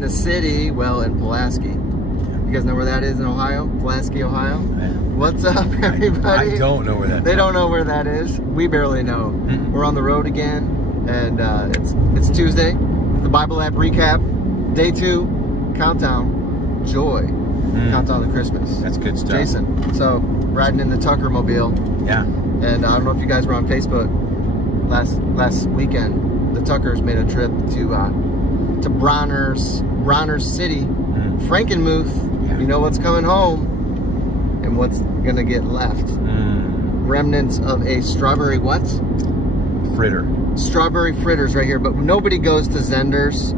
in the city, well, in Pulaski. You guys know where that is in Ohio? Pulaski, Ohio? What's up, everybody? I don't know where that is. They don't know where that is. We barely know. We're on the road again, and it's Tuesday. The Bible app recap, day 2, countdown, joy, countdown to Christmas. That's good stuff. Jason, so riding in the Tucker mobile. Yeah. And I don't know if you guys were on Facebook last weekend. The Tuckers made a trip to Bronner's City, Frankenmuth. Yeah. You know what's coming home and what's gonna get left. Remnants of a strawberry what? Fritter. Strawberry fritters right here, but nobody goes to Zender's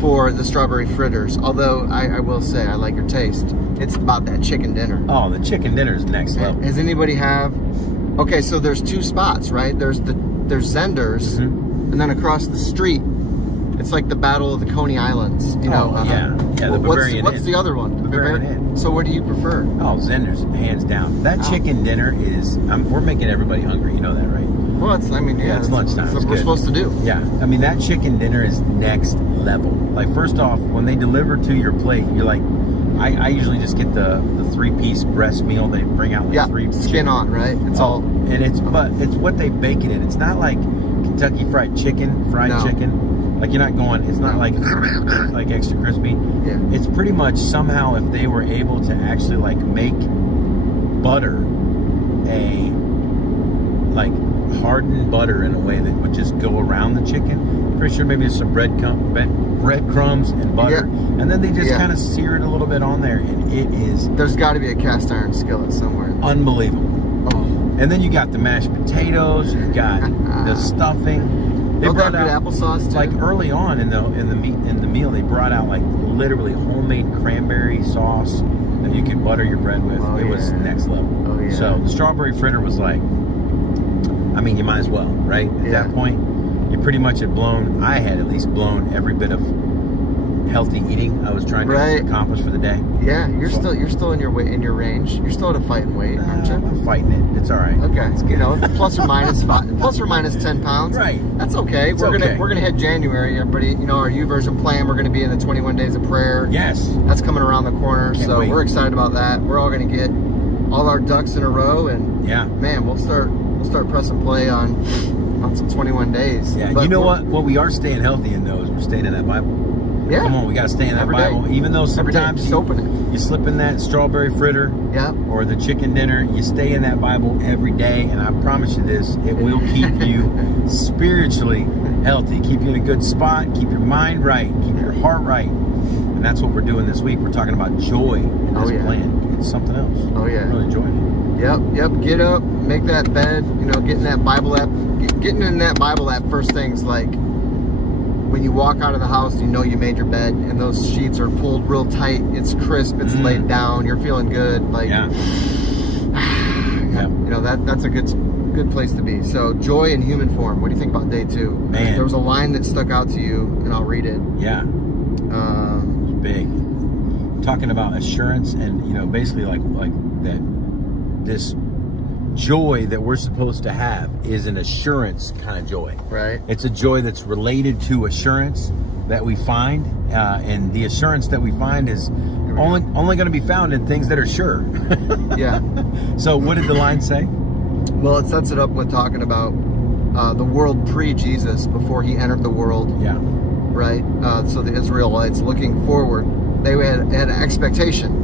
for the strawberry fritters. Although I will say I like your taste. It's about that chicken dinner. Oh, the chicken dinner is next level. Does anybody have? Okay, so there's 2 spots, right? There's Zender's, and then across the street, it's like the Battle of the Coney Islands. You know? Yeah. The Bavarian What's Inn. the other one? The Bavarian Inn. So what do you prefer? Oh, Zender's, hands down. That chicken dinner is. We're making everybody hungry. You know that, right? Well, it's lunchtime. That's what we're supposed to do. Yeah, I mean that chicken dinner is next level. Like first off, when they deliver to your plate, you're like, I usually just get the 3-piece breast meal. They bring out like 3 skin on, right? It's all, and it's what they bake it in. It's not like Kentucky Fried Chicken. Like you're not going. It's not like extra crispy. Yeah. It's pretty much somehow if they were able to actually like make butter hardened butter in a way that would just go around the chicken. I'm pretty sure maybe there's some breadcrumbs and butter, and then they just kind of sear it a little bit on there, and it is. There's got to be a cast iron skillet somewhere. Unbelievable. Oh. And then you got the mashed potatoes. You got the stuffing. They brought out applesauce too. Like early on in the meal, they brought out like literally homemade cranberry sauce that you could butter your bread with. It was next level. Oh, yeah. So the strawberry fritter was like. I mean, you might as well, right? At that point, you pretty much I had at least blown every bit of healthy eating I was trying to accomplish for the day. Yeah, you're still in your range. You're still at a fighting weight, aren't you? I'm fighting it. It's all right. Okay, it's good. You know, plus or minus 10 pounds. Right. That's okay. We're gonna hit January. Everybody, you know, our YouVersion plan. We're gonna be in the 21 days of prayer. Yes. That's coming around the corner. Can't wait. We're excited about that. We're all gonna get all our ducks in a row, and man, we'll start pressing play on some 21 days. Yeah, but you know what we are staying healthy in though is we're staying in that Bible. Yeah. Come on, we got to stay in that every Bible. Day. Even though sometimes you slip in that strawberry fritter or the chicken dinner, you stay in that Bible every day, and I promise you this, it will keep you spiritually healthy, keep you in a good spot, keep your mind right, keep your heart right. And that's what we're doing this week. We're talking about joy in this plan. It's something else. Oh yeah. I'm really enjoying it. Yep. Get up, make that bed, you know, get in that Bible app. Getting in that Bible app first thing's like when you walk out of the house, you know you made your bed and those sheets are pulled real tight. It's crisp, it's laid down, you're feeling good. Like you know, that's a good place to be. So joy in human form. What do you think about day 2? Man. There was a line that stuck out to you and I'll read it. Yeah. Big. Talking about assurance and, you know, basically like that this joy that we're supposed to have is an assurance kind of joy. Right. It's a joy that's related to assurance that we find, and the assurance that we find is only going to be found in things that are sure. Yeah. So what did the line say? Well, it sets it up with talking about the world pre-Jesus, before he entered the world. Yeah. Right. So the Israelites looking forward, they had an expectation.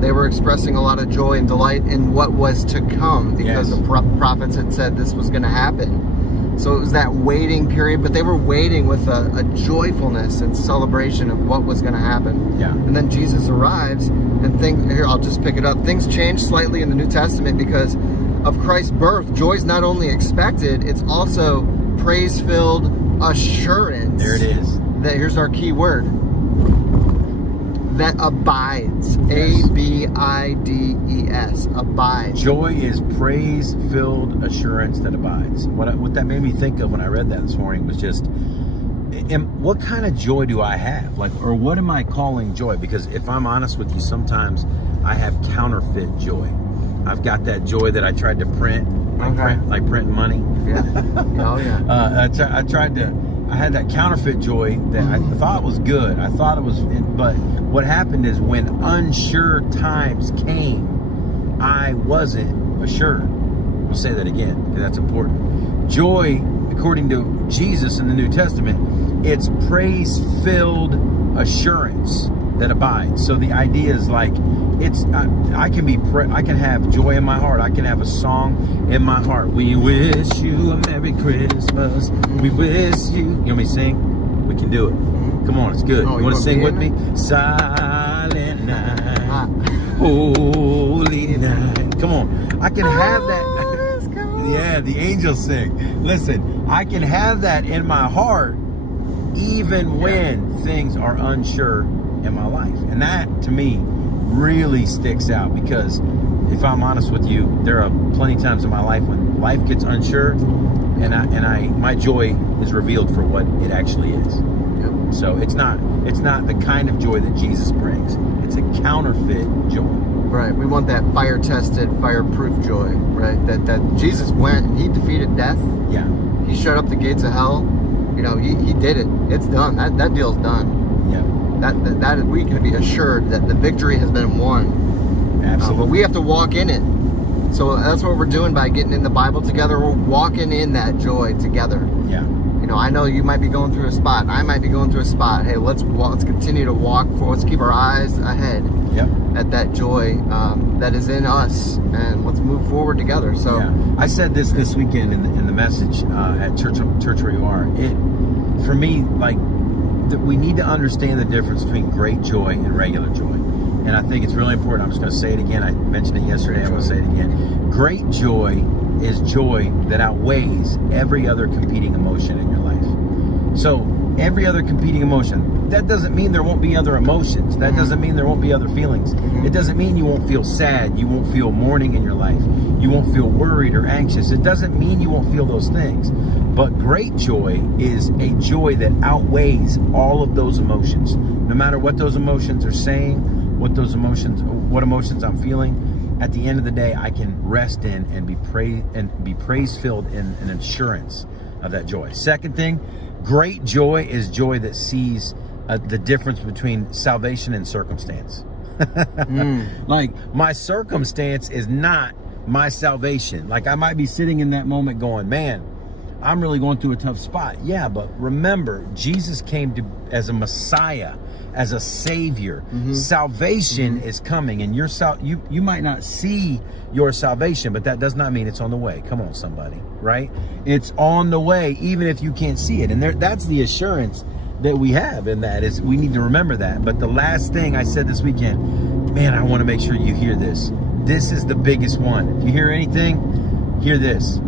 They were expressing a lot of joy and delight in what was to come because the prophets had said this was going to happen. So it was that waiting period, but they were waiting with a joyfulness and celebration of what was going to happen. Yeah. And then Jesus arrives, and I'll just pick it up. Things change slightly in the New Testament because of Christ's birth. Joy's not only expected, it's also praise-filled assurance. There it is. Here's our key word. That abides. Yes. A-B-I-D-E-S. Abides. Joy is praise-filled assurance that abides. What that made me think of when I read that this morning was just, what kind of joy do I have? Or what am I calling joy? Because if I'm honest with you, sometimes I have counterfeit joy. I've got that joy that I tried to print, like printing money. Yeah. Oh yeah. I tried to I had that counterfeit joy that I thought was good. I thought it was, but what happened is when unsure times came, I wasn't assured. I'll say that again because that's important. Joy, according to Jesus in the New Testament, it's praise-filled assurance that abides. So the idea is like, I can have joy in my heart. I can have a song in my heart. We wish you a Merry Christmas. We wish you. You want me to sing? We can do it. Come on, it's good. You want to sing with me? Silent night, holy night. Come on, I can have that. Yeah, the angels sing. Listen, I can have that in my heart, even when things are unsure in my life, and that to me really sticks out, because if I'm honest with you, there are plenty of times in my life when life gets unsure, and my joy is revealed for what it actually is. Yep. So it's not the kind of joy that Jesus brings. It's a counterfeit joy. Right. We want that fire-tested, fire-proof joy. Right. That Jesus went. He defeated death. Yeah. He shut up the gates of hell. You know, he did it. It's done. That deal's done. Yeah. That we can be assured that the victory has been won. Absolutely. But we have to walk in it. So that's what we're doing by getting in the Bible together. We're walking in that joy together. Yeah. You know, I know you might be going through a spot, and I might be going through a spot. Hey, let's continue to walk forward. Let's keep our eyes ahead. Yep. At that joy that is in us, and let's move forward together. So yeah. I said this weekend in the message at church where you are. It, for me, like, we need to understand the difference between great joy and regular joy. And I think it's really important. I'm just going to say it again. I mentioned it yesterday. I'm going to say it again. Great joy is joy that outweighs every other competing emotion in your life. So every other competing emotion, that doesn't mean there won't be other emotions. That doesn't mean there won't be other feelings. It doesn't mean you won't feel sad. You won't feel mourning in your life. You won't feel worried or anxious. It doesn't mean you won't feel those things. But great joy is a joy that outweighs all of those emotions. No matter what those emotions are saying, what emotions I'm feeling, at the end of the day, I can rest in and be praise-filled in an assurance of that joy. Second thing, great joy is joy that sees the difference between salvation and circumstance. Like, my circumstance is not my salvation. Like, I might be sitting in that moment going, man, I'm really going through a tough spot. Yeah, but remember, Jesus came as a Messiah, as a Savior. Salvation is coming, and you might not see your salvation, but that does not mean it's on the way. Come on, somebody, right? It's on the way, even if you can't see it. And that's the assurance that we have, and that is we need to remember that. But the last thing I said this weekend, man, I want to make sure you hear this. This is the biggest one. If you hear anything, hear this.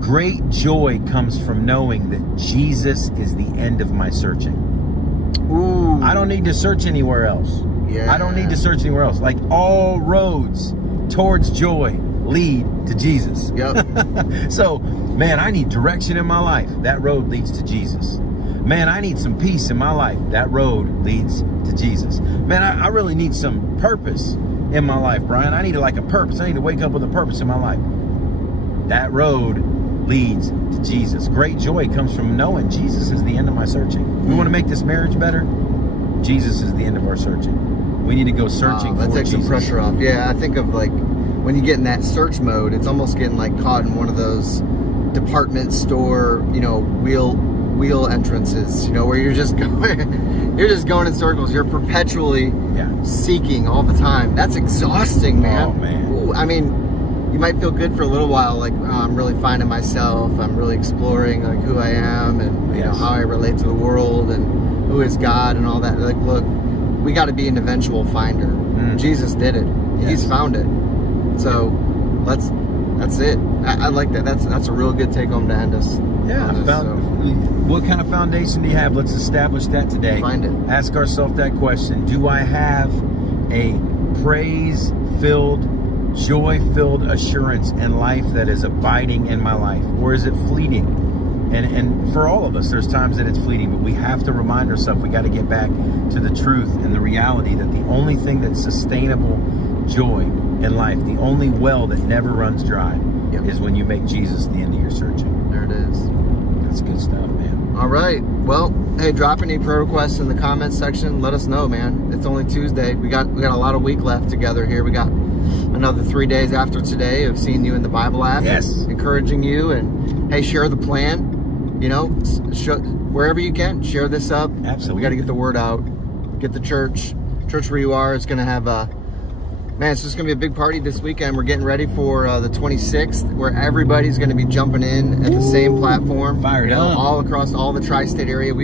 Great joy comes from knowing that Jesus is the end of my searching. Ooh. I don't need to search anywhere else. Yeah. I don't need to search anywhere else. Like, all roads towards joy lead to Jesus. Yep. So, man, I need direction in my life. That road leads to Jesus. Man, I need some peace in my life. That road leads to Jesus. Man, I really need some purpose in my life, Brian. I need a purpose. I need to wake up with a purpose in my life. That road leads to Jesus. Great joy comes from knowing Jesus is the end of my searching. We want to make this marriage better. Jesus is the end of our searching. We need to go searching for Jesus. That takes some pressure off. Yeah, I think of, like, when you get in that search mode, it's almost getting like caught in one of those department store, you know, wheel entrances, you know, where you're just going in circles. You're perpetually seeking all the time. That's exhausting, man. Oh, man. Ooh, I mean, you might feel good for a little while, like, oh, I'm really finding myself. I'm really exploring, like, who I am and you know, how I relate to the world and who is God and all that. Like, look, we got to be an eventual finder. Jesus did it. Yes. He's found it. So that's it. I like that. That's a real good take home to end us. Yeah. What kind of foundation do you have? Let's establish that today. Find it. Ask ourselves that question. Do I have a praise-filled, joy-filled assurance in life that is abiding in my life? Or is it fleeting? And for all of us, there's times that it's fleeting, but we have to remind ourselves, we got to get back to the truth and the reality that the only thing that's sustainable joy in life, the only well that never runs dry, is when you make Jesus the end of your searching. There it is. That's good stuff, man. All right. Well, hey, drop any prayer requests in the comments section. Let us know, man. It's only Tuesday. We got a lot of week left together here. We got another 3 days after today of seeing you in the Bible app. Yes. Encouraging you, and hey, share the plan. You know, wherever you can, share this up. Absolutely. We got to get the word out. Get the church where you are. It's going to have man, it's just going to be a big party this weekend. We're getting ready for the 26th, where everybody's going to be jumping in at the same platform. Fired up. All across all the tri-state area.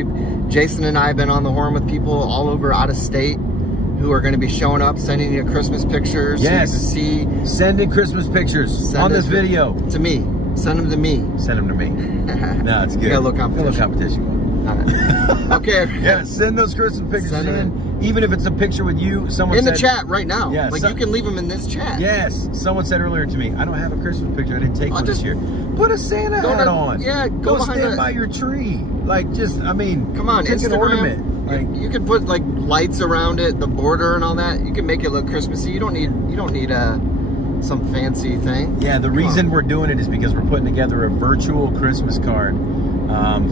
Jason and I have been on the horn with people all over out of state who are going to be showing up, sending you Christmas pictures. Yes. So you can see. Sending Christmas pictures on this video. To me. Send them to me. Send them to me. No, it's good. Yeah, a little competition. All right. Okay. Yeah, send those Christmas pictures in. Even if it's a picture with you, someone in said, the chat right now. Yeah, you can leave them in this chat. Yes. Someone said earlier to me, I don't have a Christmas picture. I didn't take one this year. Put a Santa hat on. Yeah, go stand by your tree. Like, come on, take Instagram. an ornament. Like, you can put like lights around it, the border and all that. You can make it look Christmassy. You don't need some fancy thing. Yeah, the reason we're doing it is because we're putting together a virtual Christmas card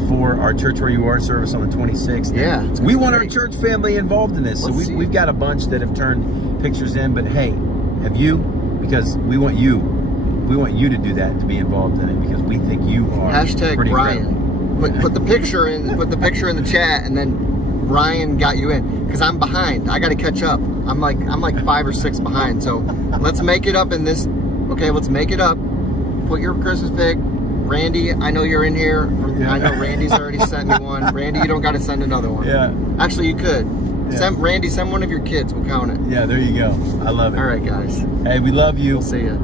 for our Church Where You Are service on the 26th. Yeah, we want our church family involved in this. So we've got a bunch that have turned pictures in, but hey, have you? Because we want you to do that, to be involved in it, because we think you are Hashtag Brian. Put the picture in the chat, and then Ryan got you in, because I'm behind. I got to catch up. I'm like 5 or 6 behind. So let's make it up in this. Okay, let's make it up. Put your Christmas pic. Randy, I know you're in here. Yeah. I know Randy's already sent me one. Randy, you don't got to send another one. Yeah. Actually, you could. Yeah. Randy, send one of your kids. We'll count it. Yeah, there you go. I love it. All right, guys. Hey, we love you. We'll see ya.